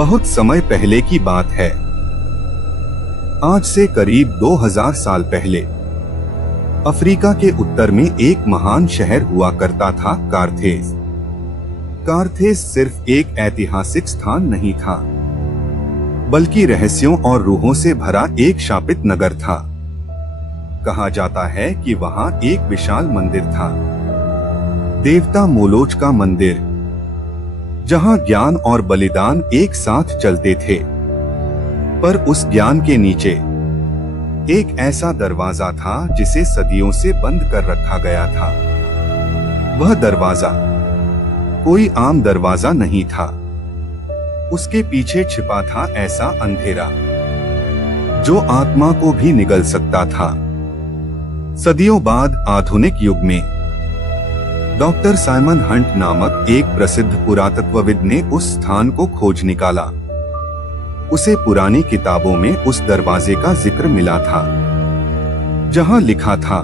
बहुत समय पहले की बात है। आज से करीब 2000 साल पहले अफ्रीका के उत्तर में एक महान शहर हुआ करता था, कारथेस। कारथेस सिर्फ एक ऐतिहासिक स्थान नहीं था, बल्कि रहस्यों और रूहों से भरा एक शापित नगर था। कहा जाता है कि वहां एक विशाल मंदिर था, देवता मोलोच का मंदिर, जहां ज्ञान और बलिदान एक साथ चलते थे। पर उस ज्ञान के नीचे एक ऐसा दरवाजा था जिसे सदियों से बंद कर रखा गया था। वह दरवाजा कोई आम दरवाजा नहीं था। उसके पीछे छिपा था ऐसा अंधेरा जो आत्मा को भी निगल सकता था। सदियों बाद आधुनिक युग में डॉक्टर साइमन हंट नामक एक प्रसिद्ध पुरातत्वविद ने उस स्थान को खोज निकाला। उसे पुरानी किताबों में उस दरवाजे का जिक्र मिला था, जहां लिखा था,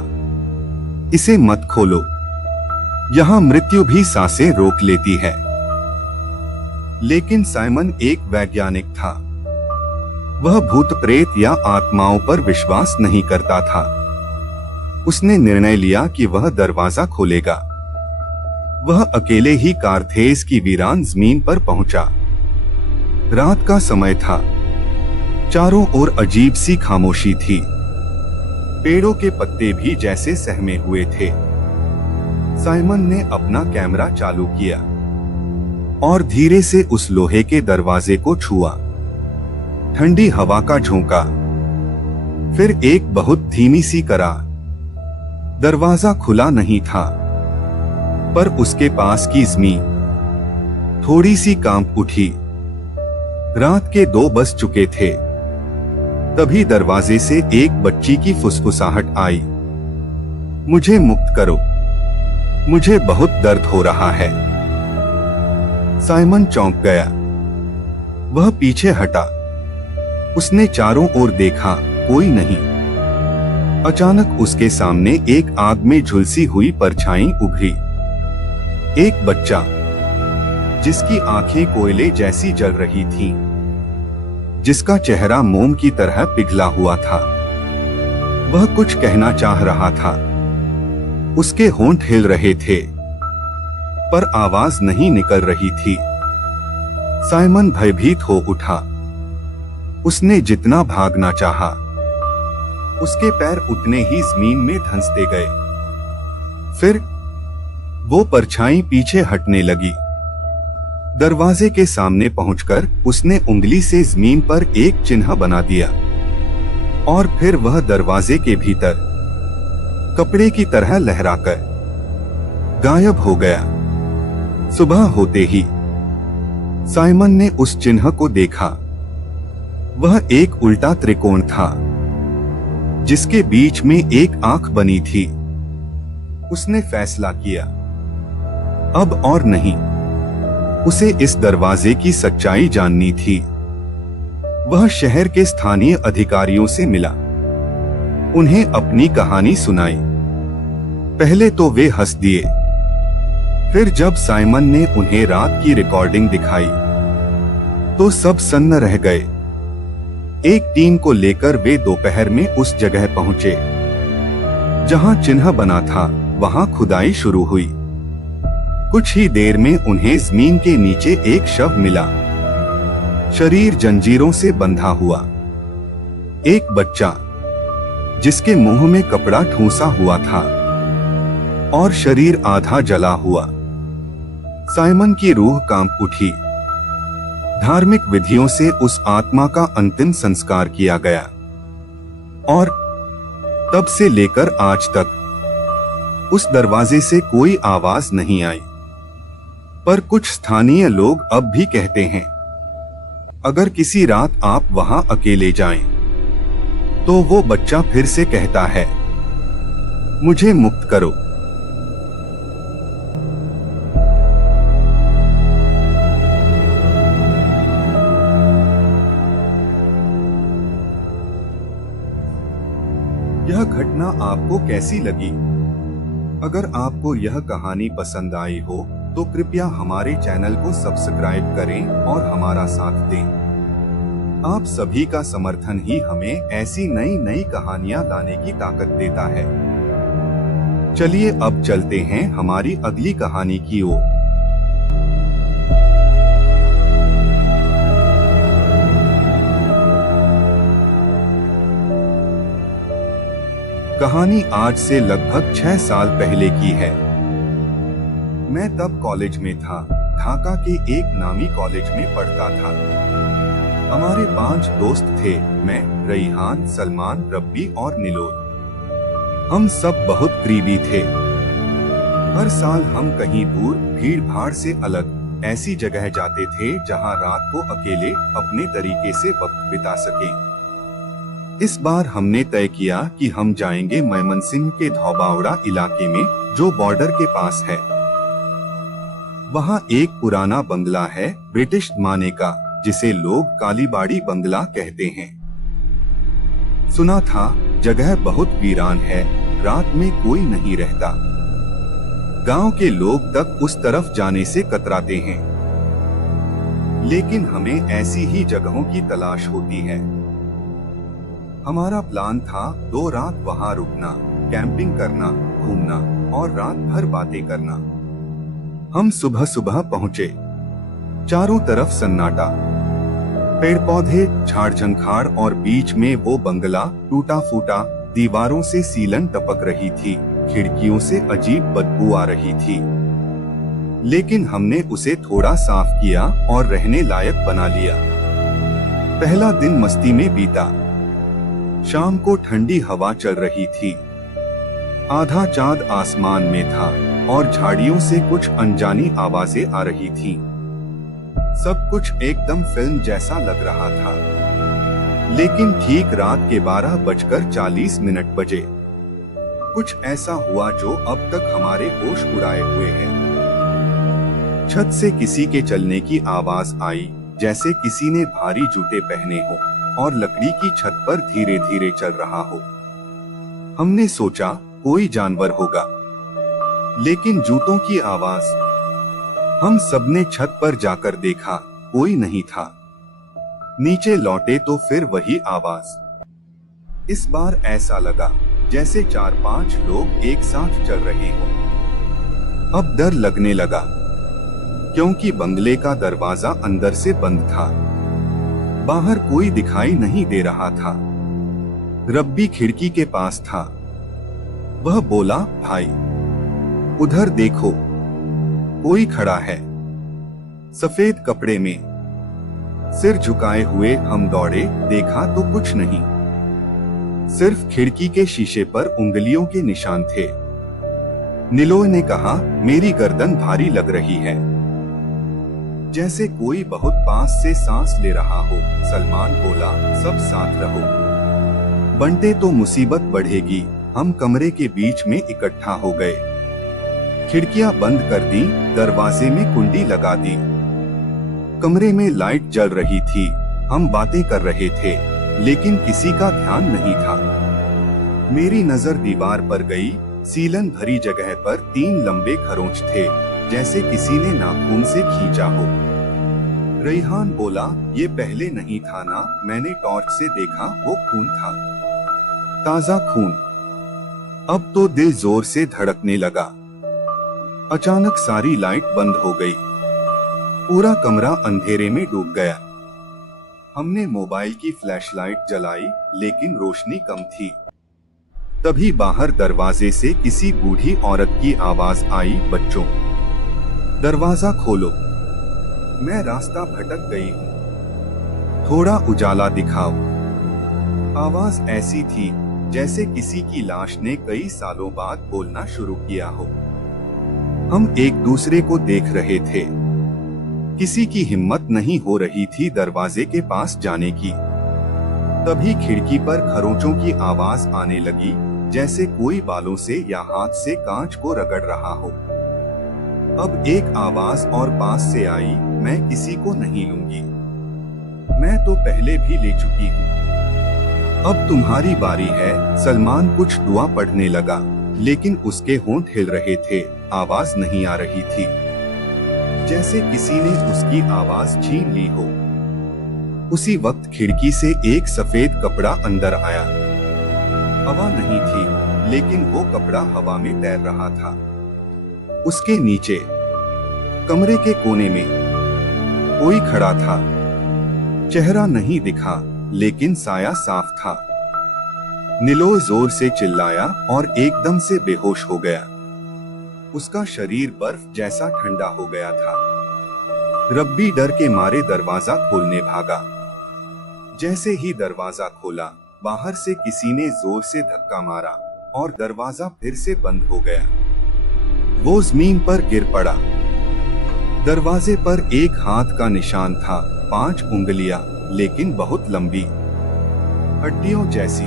इसे मत खोलो, यहां मृत्यु भी सांसें रोक लेती है। लेकिन साइमन एक वैज्ञानिक था। वह भूत प्रेत या आत्माओं पर विश्वास नहीं करता था। उसने निर्णय लिया कि वह दरवाजा खोलेगा। वह अकेले ही कारथेस की वीरान जमीन पर पहुंचा। रात का समय था। चारों ओर अजीब सी खामोशी थी। पेड़ों के पत्ते भी जैसे सहमे हुए थे। साइमन ने अपना कैमरा चालू किया और धीरे से उस लोहे के दरवाजे को छुआ। ठंडी हवा का झोंका, फिर एक बहुत धीमी सी करार। दरवाजा खुला नहीं था, पर उसके पास की जमीन थोड़ी सी कांप उठी। रात के 2 बज चुके थे। तभी दरवाजे से एक बच्ची की फुसफुसाहट आई, मुझे मुक्त करो, मुझे बहुत दर्द हो रहा है। साइमन चौंक गया। वह पीछे हटा। उसने चारों ओर देखा, कोई नहीं। अचानक उसके सामने एक आग में झुलसी हुई परछाई उभरी। एक बच्चा, जिसकी आंखें कोयले जैसी जल रही थीं, जिसका चेहरा मोम की तरह पिघला हुआ था। वह कुछ कहना चाह रहा था। उसके होंठ हिल रहे थे, पर आवाज नहीं निकल रही थी। साइमन भयभीत हो उठा। उसने जितना भागना चाहा, उसके पैर उतने ही जमीन में धंसते गए। फिर वो परछाई पीछे हटने लगी। दरवाजे के सामने पहुंचकर उसने उंगली से जमीन पर एक चिन्ह बना दिया और फिर वह दरवाजे के भीतर कपड़े की तरह लहराकर गायब हो गया। सुबह होते ही साइमन ने उस चिन्ह को देखा। वह एक उल्टा त्रिकोण था, जिसके बीच में एक आंख बनी थी। उसने फैसला किया, अब और नहीं। उसे इस दरवाजे की सच्चाई जाननी थी। वह शहर के स्थानीय अधिकारियों से मिला, उन्हें अपनी कहानी सुनाई। पहले तो वे हंस दिए, फिर जब साइमन ने उन्हें रात की रिकॉर्डिंग दिखाई, तो सब सन्न रह गए। एक टीम को लेकर वे दोपहर में उस जगह पहुंचे जहां चिन्ह बना था। वहां खुदाई शुरू हुई। कुछ ही देर में उन्हें जमीन के नीचे एक शव मिला, शरीर जंजीरों से बंधा हुआ। एक बच्चा, जिसके मुंह में कपड़ा ठूंसा हुआ था और शरीर आधा जला हुआ। साइमन की रूह कांप उठी। धार्मिक विधियों से उस आत्मा का अंतिम संस्कार किया गया और तब से लेकर आज तक उस दरवाजे से कोई आवाज नहीं आई। पर कुछ स्थानीय लोग अब भी कहते हैं, अगर किसी रात आप वहां अकेले जाएं, तो वो बच्चा फिर से कहता है, मुझे मुक्त करो। यह घटना आपको कैसी लगी? अगर आपको यह कहानी पसंद आई हो तो कृपया हमारे चैनल को सब्सक्राइब करें और हमारा साथ दें। आप सभी का समर्थन ही हमें ऐसी नई नई कहानियां लाने की ताकत देता है। चलिए अब चलते हैं हमारी अगली कहानी की ओर। कहानी आज से लगभग 6 साल पहले की है। मैं तब कॉलेज में था, ढाका के एक नामी कॉलेज में पढ़ता था। हमारे 5 दोस्त थे, मैं, रईहान, सलमान, रब्बी और निलोर। हम सब बहुत करीबी थे। हर साल हम कहीं दूर भीड़ भाड़ से अलग ऐसी जगह जाते थे जहां रात को अकेले अपने तरीके से वक्त बिता सके। इस बार हमने तय किया कि हम जाएंगे मयमनसिंह के धौबावड़ा इलाके में, जो बॉर्डर के पास है। वहाँ एक पुराना बंगला है, ब्रिटिश जमाने का, जिसे लोग कालीबाड़ी बंगला कहते हैं। सुना था जगह बहुत वीरान है, रात में कोई नहीं रहता। गांव के लोग तक उस तरफ जाने से कतराते हैं। लेकिन हमें ऐसी ही जगहों की तलाश होती है। हमारा प्लान था 2 रात वहां रुकना, कैंपिंग करना, घूमना और रात भर बातें करना। हम सुबह सुबह पहुंचे। चारों तरफ सन्नाटा, पेड़ पौधे, झाड़ झंखाड़ और बीच में वो बंगला टूटा फूटा, दीवारों से सीलन टपक रही थी, खिड़कियों से अजीब बदबू आ रही थी। लेकिन हमने उसे थोड़ा साफ किया और रहने लायक बना लिया। पहला दिन मस्ती में बीता। शाम को ठंडी हवा चल रही थी। आधा चांद आसमान में था और झाड़ियों से कुछ अनजानी आवाजें आ रही थीं। सब कुछ एकदम फिल्म जैसा लग रहा था। लेकिन ठीक रात के 12:40 बजे कुछ ऐसा हुआ जो अब तक हमारे होश उड़ाए हुए है। छत से किसी के चलने की आवाज आई, जैसे किसी ने भारी जूते पहने हो और लकड़ी की छत पर धीरे धीरे चल रहा हो। हमने सोचा कोई जानवर होगा, लेकिन जूतों की आवाज। हम सबने छत पर जाकर देखा, कोई नहीं था। नीचे लौटे तो फिर वही आवाज। इस बार ऐसा लगा जैसे 4-5 लोग एक साथ चल रहे हों। अब डर लगने लगा, क्योंकि बंगले का दरवाजा अंदर से बंद था। बाहर कोई दिखाई नहीं दे रहा था। रब्बी खिड़की के पास था। वह बोला, भाई उधर देखो, कोई खड़ा है, सफेद कपड़े में। सिर झुकाए हुए हम दौड़े, देखा तो कुछ नहीं, सिर्फ खिड़की के शीशे पर उंगलियों के निशान थे। निलोय ने कहा, मेरी गर्दन भारी लग रही है, जैसे कोई बहुत पास से सांस ले रहा हो। सलमान बोला, सब साथ रहो, बंटे तो मुसीबत बढ़ेगी। हम कमरे के बीच में इकट्ठा हो गए। खिड़कियां बंद कर दी, दरवाजे में कुंडी लगा दी। कमरे में लाइट जल रही थी। हम बातें कर रहे थे, लेकिन किसी का ध्यान नहीं था। मेरी नजर दीवार पर गई। सीलन भरी जगह पर 3 लंबे खरोंच थे, जैसे किसी ने नाखून से खींचा हो। रईहान बोला, ये पहले नहीं था ना? मैंने टॉर्च से देखा, वो खून था, ताजा खून। अब तो दिल जोर से धड़कने लगा। अचानक सारी लाइट बंद हो गई। पूरा कमरा अंधेरे में डूब गया। हमने मोबाइल की फ्लैशलाइट जलाई, लेकिन रोशनी कम थी। तभी बाहर दरवाजे से किसी बूढ़ी औरत की आवाज आई, बच्चों दरवाजा खोलो, मैं रास्ता भटक गई हूँ, थोड़ा उजाला दिखाओ। आवाज ऐसी थी जैसे किसी की लाश ने कई सालों बाद बोलना शुरू किया हो। हम एक दूसरे को देख रहे थे। किसी की हिम्मत नहीं हो रही थी दरवाजे के पास जाने की। तभी खिड़की पर खरोंचों की आवाज आने लगी, जैसे कोई बालों से या हाथ से कांच को रगड़ रहा हो। अब एक आवाज और पास से आई, मैं किसी को नहीं लूंगी, मैं तो पहले भी ले चुकी हूँ, अब तुम्हारी बारी है। सलमान कुछ दुआ पढ़ने लगा, लेकिन उसके होंठ हिल रहे थे, आवाज नहीं आ रही थी। जैसे किसी ने उसकी आवाज छीन ली हो। उसी वक्त खिड़की से एक सफेद कपड़ा अंदर आया। हवा नहीं थी, लेकिन वो कपड़ा हवा में तैर रहा था। उसके नीचे कमरे के कोने में कोई खड़ा था। चेहरा नहीं दिखा, लेकिन साया साफ था। निलोय जोर से चिल्लाया और एकदम से बेहोश हो गया। उसका शरीर बर्फ जैसा ठंडा हो गया था। रब्बी डर के मारे दरवाजा खोलने भागा। जैसे ही दरवाजा खोला, बाहर से किसी ने जोर से धक्का मारा और दरवाजा फिर से बंद हो गया। वो जमीन पर गिर पड़ा। दरवाजे पर एक हाथ का निशान था, 5 उंगलियां, लेकिन बहुत लंबी, हड्डियों जैसी।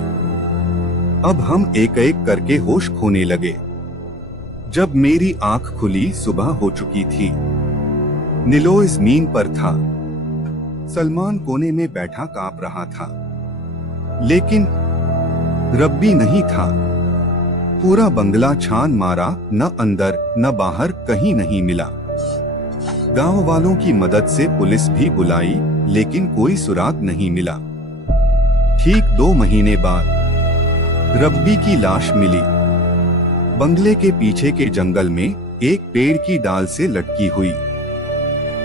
अब हम एक एक करके होश खोने लगे। जब मेरी आंख खुली, सुबह हो चुकी थी। निलोय जमीन पर था। सलमान कोने में बैठा कांप रहा था, लेकिन रब्बी नहीं था। पूरा बंगला छान मारा, न अंदर न बाहर कहीं नहीं मिला। गांव वालों की मदद से पुलिस भी बुलाई, लेकिन कोई सुराग नहीं मिला। ठीक 2 महीने बाद रब्बी की लाश मिली। बंगले के पीछे के जंगल में एक पेड़ की डाल से लटकी हुई।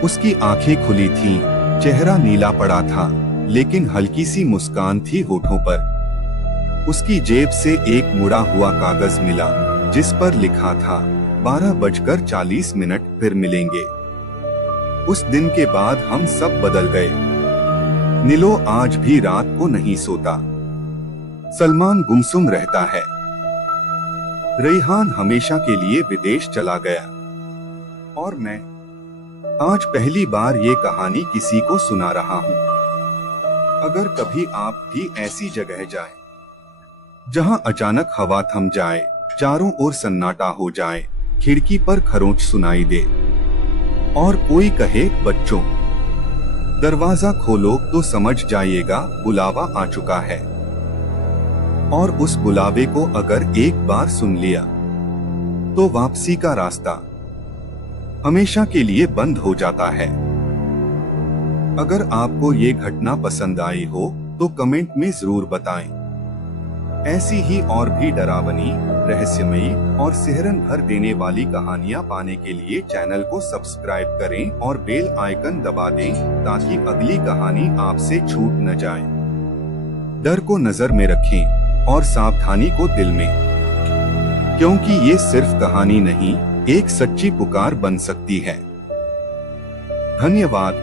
उसकी आंखें खुली थीं, चेहरा नीला पड़ा था, लेकिन हल्की सी मुस्कान थी होठों पर। उसकी जेब से एक मुड़ा हुआ कागज मिला, जिस पर लिखा था 12:40 फिर मिलेंगे। उस दिन के बाद हम सब बदल गए। निलो आज भी रात को नहीं सोता। सलमान गुमसुम रहता है। रेहान हमेशा के लिए विदेश चला गया। और मैं आज पहली बार ये कहानी किसी को सुना रहा हूँ। अगर कभी आप भी ऐसी जगह जाएं, जहां अचानक हवा थम जाए, चारों ओर सन्नाटा हो जाए, खिड़की पर खरोंच सुनाई दे और कोई कहे बच्चों दरवाजा खोलो, तो समझ जाइएगा बुलावा आ चुका है। और उस बुलावे को अगर एक बार सुन लिया, तो वापसी का रास्ता हमेशा के लिए बंद हो जाता है। अगर आपको ये घटना पसंद आई हो, तो कमेंट में जरूर बताएं। ऐसी ही और भी डरावनी, रहस्यमयी और सिहरन भर देने वाली कहानियां पाने के लिए चैनल को सब्सक्राइब करें और बेल आइकन दबा दें, ताकि अगली कहानी आपसे छूट न जाए। डर को नजर में रखें और सावधानी को दिल में, क्योंकि ये सिर्फ कहानी नहीं, एक सच्ची पुकार बन सकती है। धन्यवाद।